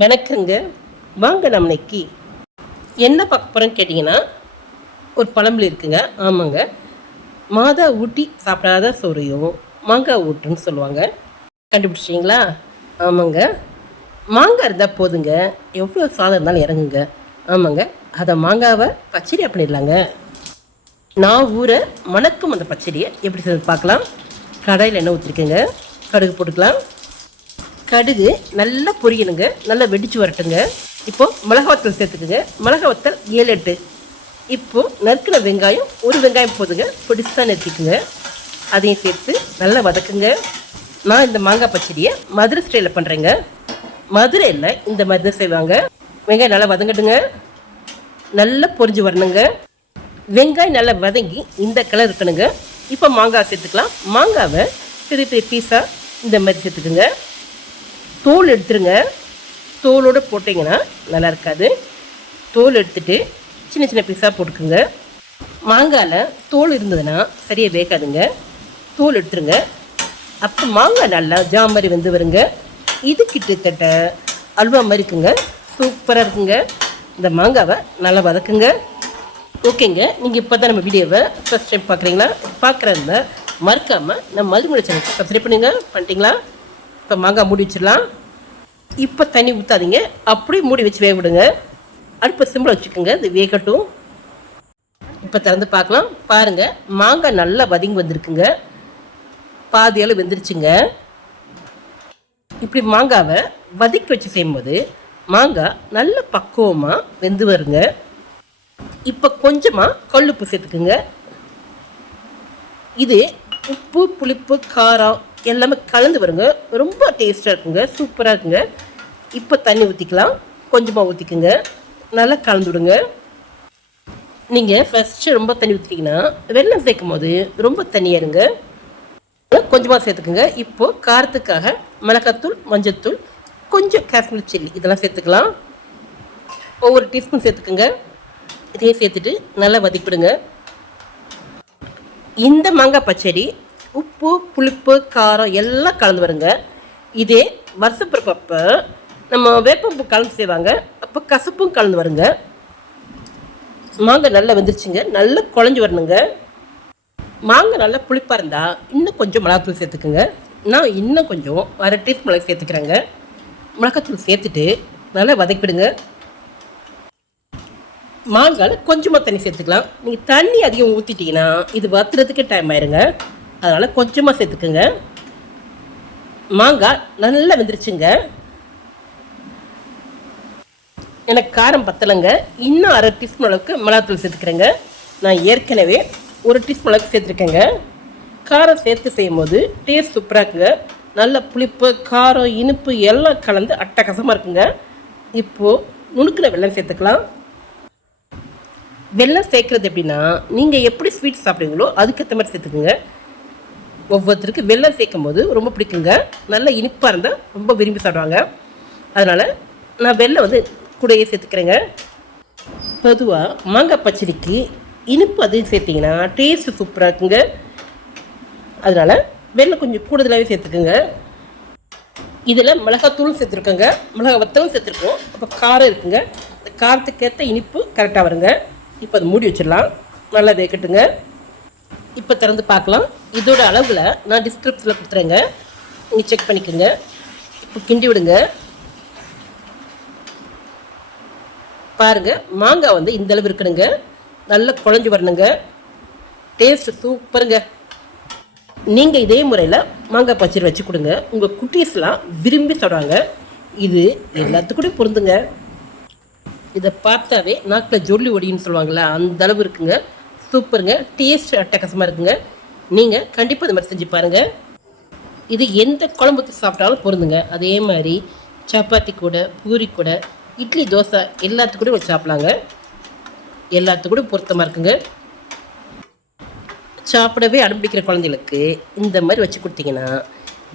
வணக்கங்க. வாங்க நம்ம இன்னைக்கு என்ன பார்க்க போகிறோன்னு கேட்டிங்கன்னா ஒரு பழம்புல இருக்குங்க. ஆமாங்க. மாதா ஊட்டி சாப்பிடாத சோறையும் மாங்காய் ஊட்டுன்னு சொல்லுவாங்க. கண்டுபிடிச்சிங்களா ஆமாங்க. மாங்காய் இருந்தால் போதுங்க. எவ்வளோ சாதம் இருந்தாலும் இறங்குங்க. ஆமாங்க. அதை மாங்காவை பச்சடியாக பண்ணிடலாங்க. நான் ஊரை மணக்கும் அந்த பச்சடியை எப்படி செய்து பார்க்கலாம். கடையில் எண்ணெய் ஊற்றிருக்கேங்க கடுகு போட்டுக்கலாம். கடுகு நல்லா பொரியணுங்க. நல்லா வெடிச்சு வரட்டுங்க. இப்போ மிளகா வத்தல் சேர்த்துக்குங்க. மிளகா வத்தல் ஏழு எட்டு. இப்போது நறுக்கின வெங்காயம் ஒரு வெங்காயம் போதுங்க. பொடிசாக நறுக்கிக்குங்க. அதையும் சேர்த்து நல்லா வதக்குங்க. நான் இந்த மாங்காய் பச்சடியை மதுரை ஸ்டைலில் பண்ணுறேங்க மதுரையில் இந்த மாதிரி தான் செய்வாங்க. வெங்காயம் நல்லா வதங்கட்டுங்க. நல்லா பொரிஞ்சு வரணுங்க. வெங்காயம் நல்லா வதங்கி இந்த கலர் இருக்கணுங்க. இப்போ மாங்காய் சேர்த்துக்கலாம். மாங்காவை பெரிய பெரிய பீஸாக இந்த மாதிரி சேர்த்துக்குங்க. தோல் எடுத்துருங்க. தோலோடு போட்டிங்கன்னா நல்லா இருக்காது. தோல் எடுத்துட்டு சின்ன சின்ன பீஸாக போட்டுக்குங்க. மாங்காயில் தோல் இருந்ததுன்னா சரியாக வேகாதுங்க. தோல் எடுத்துருங்க. அப்போ மாங்காய் நல்லா ஜாம் மாதிரி வந்து வருங்க. இது கிட்டத்தட்ட அல்வா மாதிரி இருக்குங்க. சூப்பராக இருக்குங்க. இந்த மாங்காவை நல்லா வதக்குங்க. ஓகேங்க. நீங்கள் இப்போ தான் நம்ம வீடியோவை ஃபஸ்ட் டைம் பார்க்குறீங்களா பார்க்குறதுல மறக்காமல் நம்ம மதுமலை சேனல் சப்ஸ்கிரைப் பண்ணுங்கள் பண்ணிட்டீங்களா? இப்போ மாங்காய் மூடி வச்சிடலாம் இப்போ தண்ணி ஊற்றாதீங்க அப்படியே மூடி வச்சு வேக விடுங்க. அடுப்பை சிம்பிள் வச்சுக்கோங்க. இது வேகட்டும். இப்போ திறந்து பார்க்கலாம். பாருங்கள் மாங்காய் நல்லா வதங்கி வந்திருக்குங்க. பாதியால் வெந்துருச்சுங்க. இப்படி மாங்காவை வதக்கி வச்சு செய்யும்போது மாங்காய் நல்ல பக்குவமாக வெந்து வருங்க. இப்போ கொஞ்சமாக கல்லுப்பு சேர்த்துக்குங்க. இது உப்பு புளிப்பு காரம் எல்லாமே கலந்து வருங்க ரொம்ப டேஸ்ட்டாக இருக்குங்க. சூப்பராக இருக்குங்க. இப்போ தண்ணி ஊற்றிக்கலாம் கொஞ்சமாக ஊற்றிக்குங்க நல்லா கலந்து விடுங்க. நீங்கள் ஃபஸ்ட்டு ரொம்ப தண்ணி ஊற்றிட்டிங்கன்னா வெள்ளம் சேர்க்கும் போது ரொம்ப தண்ணியாருங்க கொஞ்சமாக சேர்த்துக்குங்க. இப்போது காரத்துக்காக மிளகாத்தூள் மஞ்சத்தூள் கொஞ்சம் காஷ்மீர் சில்லி இதெல்லாம் சேர்த்துக்கலாம். ஒவ்வொரு டீஸ்பூன் சேர்த்துக்குங்க. இதையும் சேர்த்துட்டு நல்லா வதக்கிவிடுங்க இந்த மாங்காய் பச்சடி உப்பு புளிப்பு காரம் எல்லாம் கலந்து வருங்க. இதே வருஷப்பிறப்ப அப்போ நம்ம வேப்பம்பு கலந்து செய்வாங்க. அப்போ கசப்பும் கலந்து வருங்க. மாங்காய் நல்லா வெந்துருச்சுங்க. நல்லா குழஞ்சி வரணுங்க. மாங்காய் நல்லா புளிப்பாக இருந்தால் இன்னும் கொஞ்சம் மிளகாத்தூள் சேர்த்துக்குங்க. நான் இன்னும் கொஞ்சம் அரை டீஸ்பூன் மிளகு சேர்த்துக்கிறேங்க. மிளகாத்தூள் சேர்த்துட்டு நல்லா வதக்கிடுங்க. மாங்காய் கொஞ்சமாக தண்ணி சேர்த்துக்கலாம். நீங்கள் தண்ணி அதிகம் ஊற்றிட்டீங்கன்னா இது வத்துறதுக்கு டைம் ஆயிருங்க. அதனால் கொஞ்சமாக சேர்த்துக்குங்க. மாங்காய் நல்லா வெந்துருச்சுங்க. எனக்கு காரம் பத்தலைங்க. இன்னும் அரை டீஸ்பூன் அளவுக்கு மிளகாத்தூள் சேர்த்துக்கிறேங்க. நான் ஏற்கனவே ஒரு டீஸ்பூன் அளவுக்கு சேர்த்துருக்கேங்க. காரம் சேர்த்து செய்யும்போது டேஸ்ட் சூப்பராக இருக்குங்க. நல்ல புளிப்பு காரம் இனிப்பு எல்லாம் கலந்து அட்டகாசமாக இருக்குங்க. இப்போது நுணுக்கின வெல்லம் சேர்த்துக்கலாம். வெல்லம் சேர்க்குறது எப்படின்னா நீங்கள் எப்படி ஸ்வீட் சாப்பிடுவீங்களோ அதுக்கேற்ற மாதிரி சேர்த்துக்குங்க. ஒவ்வொருத்தருக்கு வெல்லம் சேர்க்கும் போது ரொம்ப பிடிக்குங்க. நல்ல இனிப்பாக இருந்தால் ரொம்ப விரும்பி சாப்பிடுவாங்க. அதனால் நான் வெல்லம் வந்து கூடையே சேர்த்துக்கிறேங்க. பொதுவாக மாங்காய் பச்சடிக்கு இனிப்பு அதையும் சேர்த்திங்கன்னா டேஸ்ட்டு சூப்பராக இருக்குங்க. அதனால் வெல்லம் கொஞ்சம் கூடுதலாகவே சேர்த்துக்குங்க. இதில் மிளகாத்தூளும் சேர்த்துருக்கோங்க. மிளகா வத்தலும் சேர்த்துருக்கோம். அப்போ காரம் இருக்குங்க. இந்த காரத்துக்கேற்ற இனிப்பு கரெக்டாக வருங்க. இப்போ அதை மூடி வச்சிடலாம். நல்லா வேகட்டுங்க. இப்போ திறந்து பார்க்கலாம். இதோட அளவில் நான் டிஸ்கிரிப்ஷனில் கொடுத்துறேங்க. நீங்கள் செக் பண்ணிக்கோங்க. இப்போ கிண்டி விடுங்க. பாருங்கள் மாங்காய் வந்து இந்த அளவு இருக்கணுங்க. நல்லா குழஞ்சி வரணுங்க. டேஸ்ட் சூப்பருங்க நீங்கள் இதே முறையில் மாங்காய் பச்சடி வச்சு கொடுங்க. உங்கள் குட்டீஸ்லாம் விரும்பி சாப்பிடுவாங்க. இது எல்லாத்துக்கூடையும் பொருந்துங்க. இதை பார்த்தாவே நாக்கில் ஜொல்லி ஒடின்னு சொல்லுவாங்கள்ல அந்த அளவு இருக்குங்க. சூப்பருங்க. டேஸ்ட் அட்டகாசமாக இருக்குங்க. நீங்கள் கண்டிப்பாக இந்த மாதிரி செஞ்சு பாருங்கள் இது எந்த குழம்புக்கு சாப்பிட்டாலும் பொருந்துங்க. அதே மாதிரி சப்பாத்தி கூட பூரி கூட இட்லி தோசை எல்லாத்துக்கூட வச்சு சாப்பிட்லாங்க. எல்லாத்துக்கூட பொருத்தமாக இருக்குங்க. சாப்பிடவே அனுப்பிக்கிற குழந்தைகளுக்கு இந்த மாதிரி வச்சு கொடுத்தீங்கன்னா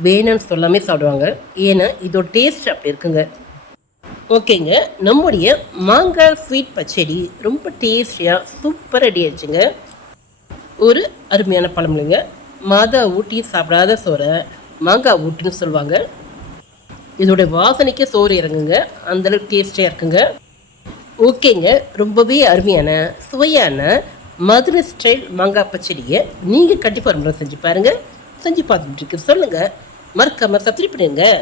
வேணும்னு சொல்லாமே சாப்பிடுவாங்க. ஏன்னா இதோட டேஸ்ட் அப்படி இருக்குங்க. ஓகேங்க. நம்முடைய மாங்காய் ஸ்வீட் பச்சடி ரொம்ப டேஸ்டியாக சூப்பர் ரெடி ஆச்சுங்க ஒரு அருமையான பழமொழிங்க மாதா ஊட்டி சாப்பிடாத சோறை மாங்காய் ஊட்டின்னு சொல்லுவாங்க. இதோட வாசனைக்கே சோறு இறங்குங்க. அந்தளவுக்கு டேஸ்டியாக இருக்குங்க. ஓகேங்க. ரொம்பவே அருமையான சுவையான மதுரை ஸ்டைல் மாங்காய் பச்சடியை நீங்கள் கண்டிப்பாக ஒரு முறை செஞ்சு பாருங்கள் செஞ்சு பார்த்துட்டு இருக்கு சொல்லுங்கள் மறக்காமல் சப்ஸ்கிரைப் பண்ணுங்கள்